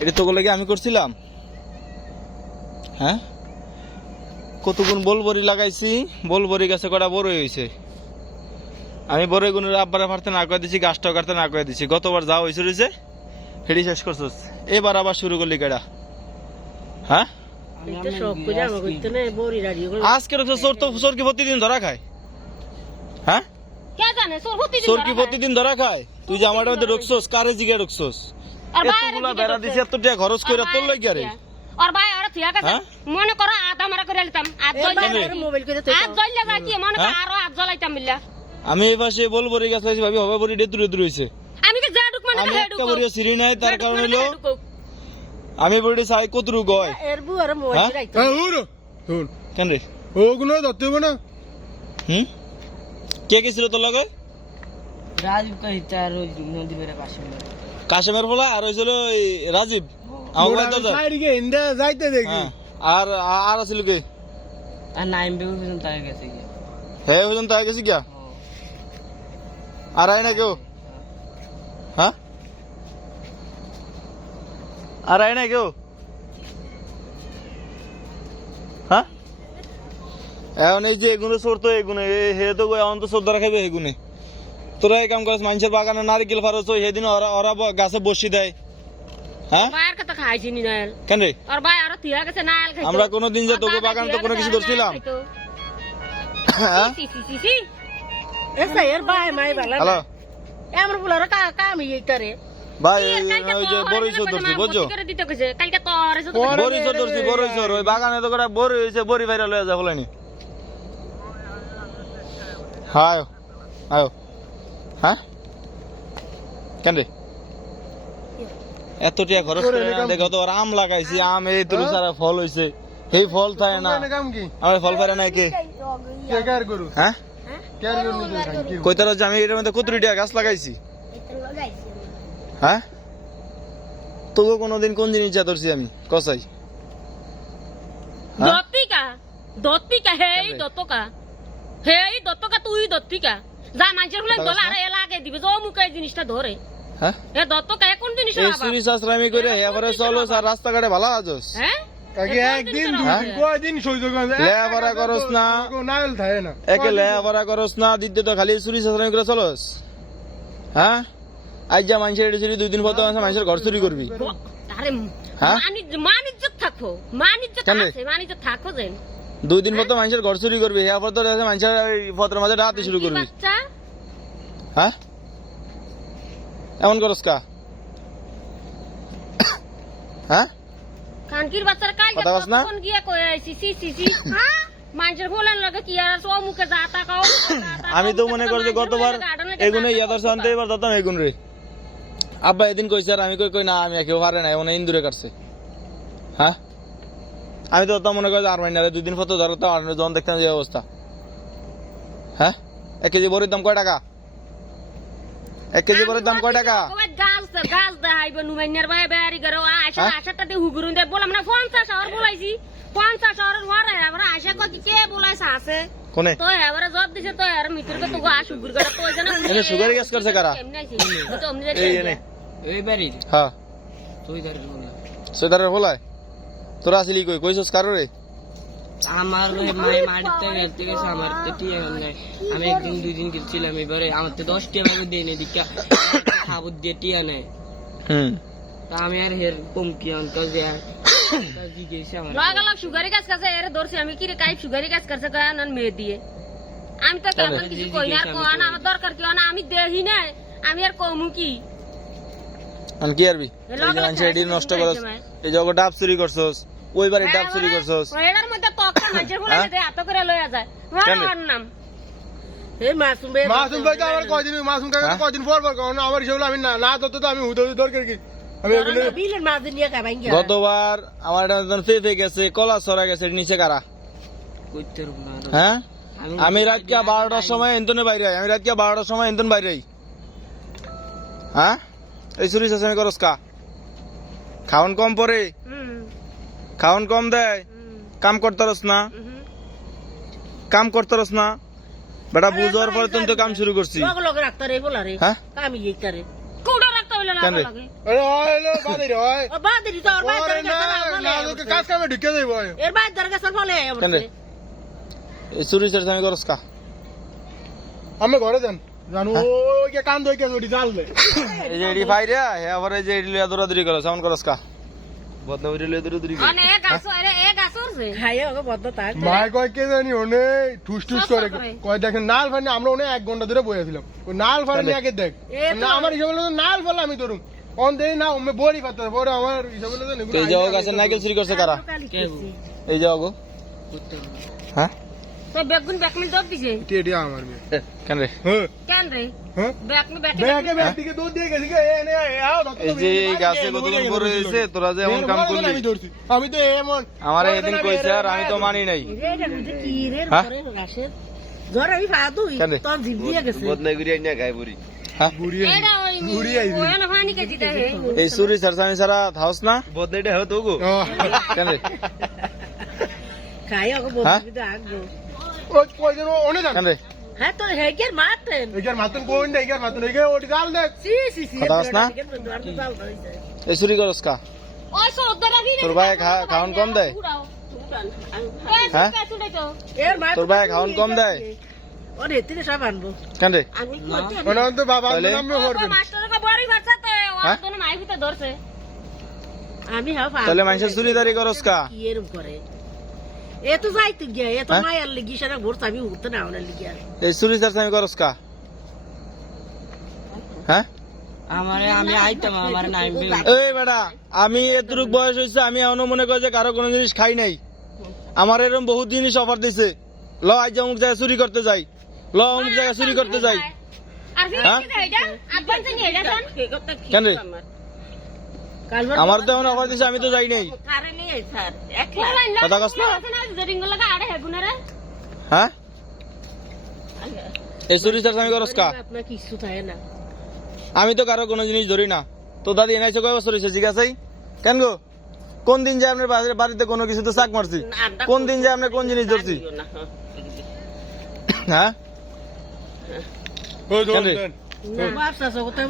এটা তো লাগে আমি করছিলাম। হ্যাঁ, কতগুণ বলবরি লাগাইছি, বলবরি গাছে কটা বড় হয়েছে। আমি বড় গুণের আব্বারে ফাড়তে না করে দিছি, গাছটাও কাটতে না করে দিছি। গতবার যা হয়েছে রয়েছে হেডি শেষ করছিস, এবার আবার শুরু করলি কেডা? হ্যাঁ, আজকে চোর তো চোর কি প্রতিদিন ধরা খায়? হ্যাঁ, চোর কি প্রতিদিন ধরা খায়? তুই যে আমার মধ্যে ঢুকছোস, কারে জিগে ঢুকছোস? এতগুলা বেড়া দিছি, এত টাকা খরচ করে তোর লই গিয়া রে। আর ভাই আর ঠিক আছে মনে করো আধা মারা করে লিতাম, আধ জ্বললে যায় কি মনে করো আরো আধ জ্বলাইতাম মিল্লা। আমি এই পাশে বলবরি গাছ লাগাইছি, ভাবি হবে বড়ি ডেতুরে দূর হইছে। আমি কি যা ঢুক মানে আমি হে একটা ঢুক, বড়িও সিঁড়ি নাই, তার কারণ হলো আমি বড়ি চাই কতটুকু গয়। কেন রে ওগুলো ধরতে হবে না। কে গেছিল তোর লগে? রাজীব কাহিতা আর ওই নদী বেড়া কাশেমের ফলা আর হয়েছিল রাজীব। আমার ভাই তো যাইতে দেখি আর আর আছিল কে? আর নাইম বেবু পর্যন্ত আগে গেছে গিয়া। হ্যাঁ ওজন তাই গেছি গিয়া। আর আয় না কেউ? হ্যাঁ, আর আয় না কেউ? হ্যাঁ, এখন এই যে এগুলো চোর তো এগুনে হে তো এখন তো চোর ধরা খাবে এগুনে। তোরা এই কাম করিস, মানুষের বাগানে নারিকেল ফারছ, সেদিন ওরা গাছে বসি দেয়। হ্যাঁ, ভাইয়ের কথা খাইছি নি নাল কেন রে? আর ভাই আর ঠিক আছে নাল খাইতো। আমরা কোনোদিন যে তোকে বাগান তো কোনো কিছু ধরছিলাম? হ্যাঁ, হ্যালো ভাই, ওই যে বড়ই চোর ধরছি বুঝছো? বড়ই চোর ধরছি, বড়ই চোর। ওই বাগানে তো করে বড়ি হয়েছে, বড়ি বাইরে লয়ে যা বলেনি। হ্যাঁ আয়ো আয়ো। হ্যাঁ, কেন রে এত টিয়া খরচ করে? দেখো তো আম লাগাইছি, আম এই তোর সারা ফল হয়েছে, এই ফল থাকে না। আমার ফল পারে না কে? হ্যাঁ, কইতার যে আমি এর মধ্যে কত টিয়া গাছ লাগাইছি। হ্যাঁ, তবু কোনদিন কোন জিনিস যা ধরছি আমি কসাই? দত্তিকা দত্তিকা হেই দত্তকা, হেই দত্তকা তুই দত্তিকা যা মানুষের হলে দলা আর এলাকে দিবে যে মুখে এই জিনিসটা ধরে। হ্যাঁ, এ দত্তকা কোন জিনিস এই চুরি চাষরামি করে এবারে চলো আর রাস্তাঘাটে ভালো আছোস? হ্যাঁ, একদিন কয়দিন সহ্য লেবারা করস না, নাইল থাকে না, একে লেবারা করস না, দিতে তো খালি চুরি চাষরামি করে চলস। হ্যাঁ, আজ যা মানুষের চুরি 2 দিন পর মানুষের ঘর চুরি করবি। আরে মানিজ্য থাকো, মানিজ্য আছে, মানিজ্য থাকো যেন 2 দিন পর মানুষের ঘর চুরি করবি, এরপর তো মানুষের পত্রের মাঝে রাতে শুরু করবি। হ্যাঁ, এমন করস কা? হ্যাঁ, কানকির বাচ্চার কাল কোন গিয়া কই আইছি সি সি সি হ্যাঁ মানুষের হোলেন লাগে কি আর সব মুখে যাতা কাও। আমি তো মনে করছি গতবার এগুনে ইয়াদার শান্তি, এবার দতাম এগুন রে। আব্বা এদিন কইছে আর আমি কই না, আমি একেও পারে না, মানে ইন্দুরে কাটছে। হ্যাঁ, আমি তো তা মনে করি আর মাইনারে 2 দিন পর ধরতাম, আর যখন দেখতাম যে অবস্থা। হ্যাঁ, 1 কেজি বড়ির দাম কয় টাকা? 1 কেজি বড়ির দাম কয় টাকা? গাছ দেখাইব নুমাইনার ভাই বেয়ারি করে আশা আশাটা দিয়ে হুগুরুন দে বললাম না 50 আর বলাইছি 50 আর ওরে আমরা আশা কই কে বলাইছে আছে কোনে তো এবারে জব দিছে তো আর মিত্রকে তো গা সুগুর করে তো জানা এনে সুগার গ্যাস করছে কারা? এই এনে এই বাড়ি হ্যাঁ তুই ধরে বলা সেদারে বলায় তোরা আসলি কই কইছস কারো রে? আমার মাই মারিতে গেলতে গেছে, আমার তো টিয়া নাই। আমি একদিন 2 দিন গেছিলাম, এবারে আমার তো 10 টাকা ভাবে দেয় না, দিকা খাবুত দিয়ে টিয়া নেয়। তা আমি আর হের কমকি অন্তর যে কাজী গেছে আমার লাগালাম সুগারি গাছ কাছে এর ধরছি আমি কি রে কাই সুগারি গাছ কাছে গান মেয়ে দিয়ে আমি তো কেমন কিছু কই না, আর কোন আমার দরকার কি না, আমি দেহি না, আমি আর কমু কি আন কি আরবি? এই যে মানুষ এডি নষ্ট করছস, এই যে ডাব চুরি করছস, ওইবারে ডাব চুরি করছস, এটার মধ্যে তক্কা মানুষের বলে দে এত করে লইয়া যায় আমার নাম এই মাসুম ভাই তো আমার কয়দিন মাসুম কাকা কয়দিন পর কারণ আমার হিসাবে আমি না তো আমি হুদা দরকার কি আমি বিলের মাছ নিয়ে খাই ভাঙ্গি। গতবার আমার একটা ফেফে গেছে, কলা ছড়া গেছে, নিচে কারা? কইতে রব না। হ্যাঁ, আমি রাত কে 12টার সময় এন্তনে বাইরে আই, আমি রাত কে 12টার সময় এন্তন বাইরে আই। হ্যাঁ, এই চুরি চাষামি করস কা? খাওন কম পরে, খাওন কম দেয়, কাম করতারস না, কাম করতারস না বেটা, বুঝার পরে তুমি তো কাম শুরু করছি। লগ লগ রাখতারে বলা রে হ্যাঁ, আমি এইটারে কোড়া রাখতা হইলো না কেন রে? লাগে আরে হইলো বাদে হয় ও বাদরি তো ওর বাইর ওরে ধরে না গেছে না তোকে কাজ কামে ঢুকে যাইব এর বাইর ধরে গেছে বলে কেন রে? এই চুরি চারচামি করস কা? আমি ঘরে যান জানো ওই কে কান দই কেন ওটি জাল দে এই যে এডি ফাইরে হে আবার এই যে এডি লিয়া দৌড়াদৌড়ি করস এমন করস কা? বদনামি লিয়া দৌড়াদৌড়ি করে অনে এক আসো আরে এক আসরছে খাইয়ে ওকে বদ্ধ তাক মাই কয় কে জানি ওনে ঠুস ঠুস করে সব করে। কয় দেখেন নাল ফানি আমরা ওনে 1 ঘন্টা ধরে বইয়াছিলাম ওই নাল ফানি আগে দেখ এ তো- না আমার হিসাব হলো তো নাল ফল আমি ধরুম অন দেই না ওমে বড়ি পাতা বড় আমার হিসাব হলো তো তো এই যে ও গাছের নাইকেল চুরি করছে কারা? এই যে ওগো হ্যাঁ তো বেগুন বেকমিল দব দিছে এটি আমার মেয়ে কেন রে? হ্যাঁ কেন রে হ্যাঁ বেকমি বেটি ব্যাগে ব্যাগ দিকে দুধ দিয়ে গেছি কে এনে আও এই যে এই গাছে কতক্ষণ পরে এসে তোরা যে এমন কাম করলি আমি ধরছি আমি তো এমন আমার এদিন কইছে আর আমি তো মানি নাই। এটা বুঝে কি রে হ্যাঁ? করে রাশের জ্বর আমি পা দুই কেন রে? তোর জিভ দিয়ে গেছে হ্যাঁ বুড়ি এটা ওই ঘুরি আইবি। ওয়া না ফানি কে দিতে হে এই চুরি চারচামি ছাড়া থাউস না ও কেন রে? খাইয়ে ওকে বদ্ধ হ্যাঁ? দিতে আগবো ওই কয়জন ওনে জান কেন রে? হ্যাঁ তো হেগের মাতেন এগার মাতন কোন দে এগার মাতন এগে ওটি জাল দে সি সি সি কথা আছে না? এই চুরি করস কা? ওই সৌদা রাখি তোর ভাই খাওয়ান কম দেয়? হ্যাঁ? এর মা তোর ভাই খাওয়ান কম দেয়? ও নেতিরে সব আনবো কেন রে? আমি কইতে ওনা তো বাবা তাহলে? নামে করবেন মাস্টারকে বড়ি ভাষা তো হ্যাঁ? ওর মাই ভিতর ধরছে আমি হ্যাঁ তাহলে মানুষের চুরিদারি করস কা? কি এরম করে এ তো যাইতে গিয়া এ তো হ্যাঁ? মায়ের লিগি সারা ভোর আমি উঠতে না ওনার লিগি এই চুরি চারচামি করস কা? হ্যাঁ? আমারে আমি আইতাম আমার নাইবে এই বেটা আমি এতটুক বয়স হয়েছে আমি এখনো মনে করি যে কারো কোনো জিনিস খাই নাই। আমার এরকম বহুত জিনিস অফার দিছে, ল আজ অমুক জায়গায় চুরি করতে যাই, ল অমুক জায়গায় চুরি করতে যাই। আর কি হ্যাঁ? এটা আব্বান জানি এটা জান কেন রে? কালবার আমার তো এখন অফার দিছে আমি তো যাই নাই। কারে নিয়ে স্যার একলা কথা কস না? জরিঙ্গ লাগা আড়ে হেগুনারে হ্যাঁ? এই চুরি চারচামি করস কা? আপনার কিছু থাকে না আমি তো কারো কোনো জিনিস ধরি না। তো দাদি এনাইছো কয় বছর হয়েছে জিজ্ঞাসা কেন গো? কোন দিন যে আপনার বাড়িতে কোনো কিছুতে চাক মারছি? কোন দিন যে আপনি কোন জিনিস ধরছি? হ্যাঁ? ও কেন রে? দেন না বাপসা সব তো